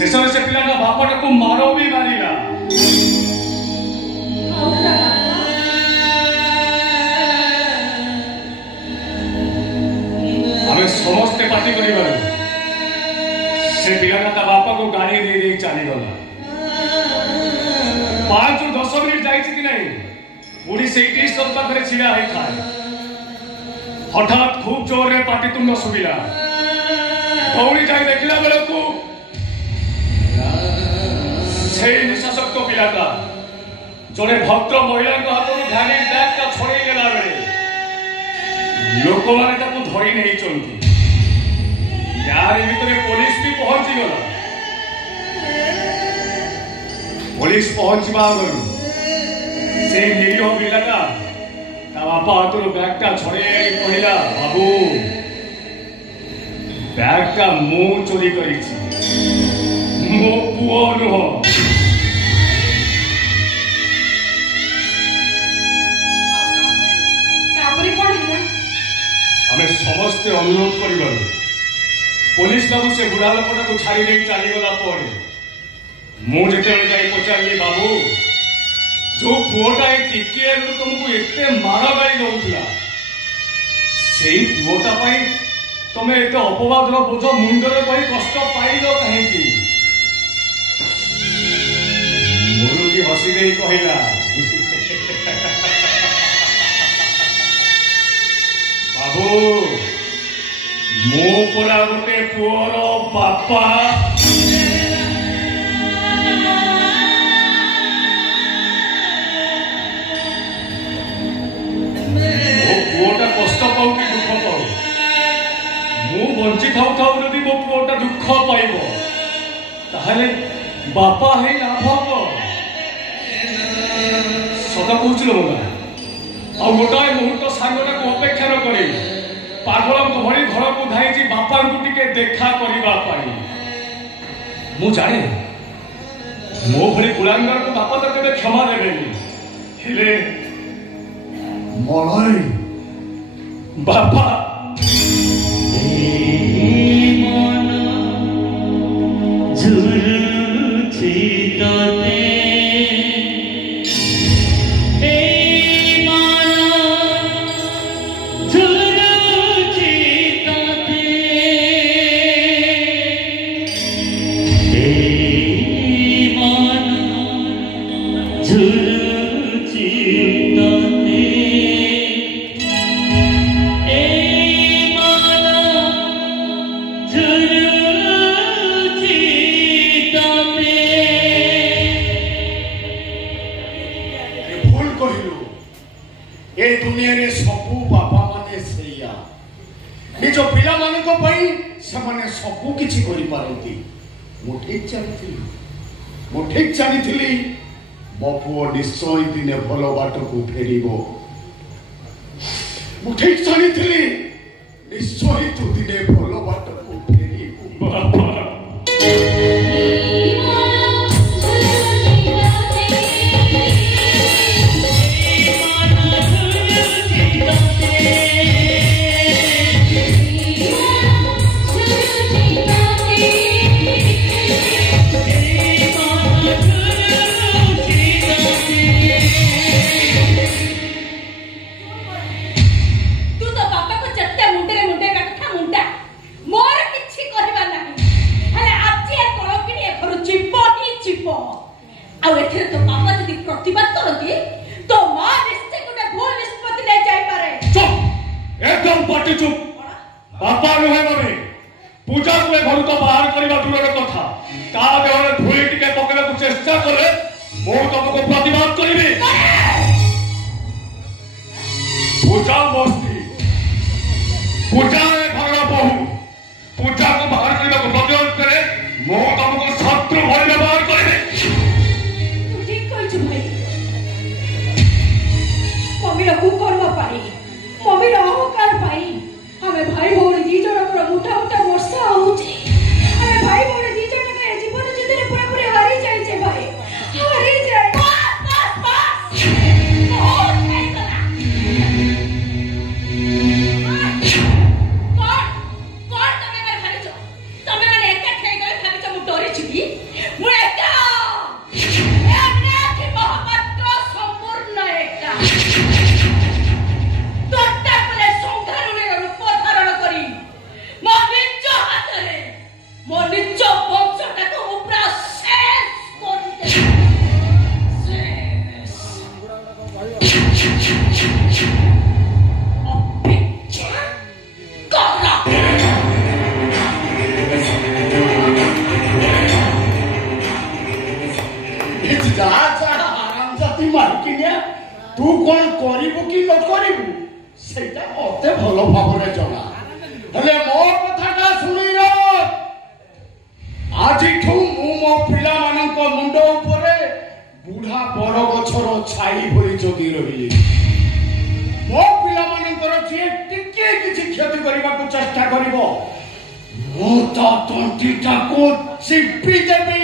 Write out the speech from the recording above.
शेषर से पिला बापटा को मारो भी मारिला हमें समस्ते पार्टी करिबार से पिला बापा को गाड़ी दे चली गला 5 ରୁ 10 मिनिट जाइछि कि नहीं पुरी से स्टेशन पाखरे छिड़ा है थाए हठात खूब जोर रे पाटितुंड सुबिला दौड़ी जाई देखला बेला को से निशाशक्त पिलाटा जड़े भद्र महिला हाथ में ध्यान बैग का छड़े गला बेले लोक माने ताको धरी नहीं चलती यार भीतर पुलिस भी पहुंची गला पुलिस पहुंचवा गलु से निरीह पिलाटा ता बापा हाथ बैग टा छड़े कहला बाबू बैग का मु चोरी करिछि मो पुओ नुह हमें समस्ते अनुरोध कर पुलिस बाबू से बुढ़ा लोकटा को छाड़ी नहीं चलीगला मुझे जाई पचारि बाबू जो पुओटा टिके तुमको एते मार गाड़ी दौला से पुओटा तमें एत अपवादर बोझ मुंडरे कही कष्ट पाइल कहीं मुरुकी हसी दे कहला बाबू मो परा गोटे पुअर बापा पुओटा कष्ट पाऊ कि दुख पाऊ मु बंची थाऊ थाऊ जदि मो पुओटा दुख पाइब ताहले बापा है लाभ हम सदा कहूँ मोला आ गोटाए मुहूर्त सांगटा को अपेक्षा न करे पागल भरी घर को धाई बापा को टिके देखा करबा पाई मु जाने मो भली गुलांगर को बापा तो केबे क्षमा देबेनी हेले मलय बापा सबू किसी करती ठीक जानी मो पुओ निश्चय दिने भल बाट को फेर ठीक जानी निश्चय तू दिने भल बाट को फेर बापा नुहे मने पूजा को घर तो बाहर करवा दूर कथा ता देहर धूली टिके पकेबा को चेष्टा करे मो तुमको प्रतिवाद करिबे पूजा मस्ती पूजा घर बहु पूजा को बाहर करवा को प्रतिवाद करे मो तुमको शत्रु भर व्यवहार करिबे ठीक कहछ भाई मम्मी को करवा पाई मम्मी अहंकार पाई हमें भाई भौणी दी जण पर मोटा मोटा वर्षा होची हमें भाई भौणी दी जण के जीवन जिंदगी पूरा पूरी हारी जाय छे भाई हारी जाय बस बहुत कैसला ମୋ ନିଜ ବଂଶଟାକୁ ମୁଁ ପୁରା ଶେଷ କରିଦେବି। ଅପେକ୍ଷା କର। ଆରାମଜାତି ମାରିକିନିଆ ତୁ କଣ କରିବୁ କି ନ କରିବୁ ସେଇଟା ମତେ ଭଲ ଭାବରେ ଜଣା। ହେଲେ ମୋ କଥାଟା ଶୁଣିଲ, ଆଜିଠୁ ମୁଁ ମୋ ପିଲାମାନଙ୍କ ମୁଣ୍ଡ ଉପରେ ବୁଢା ବର ଗଛର ଛାଇ ଭଳି ଜଗି ରହିଲି। ମୋ ପିଲାମାନଙ୍କର ଯିଏ ଟିକେ କିଛି କ୍ଷତି କରିବାକୁ ଚେଷ୍ଟା କରିବ ମୁଁ ତା ତଣ୍ଟିଟାକୁ ଚିପି ଦେବି।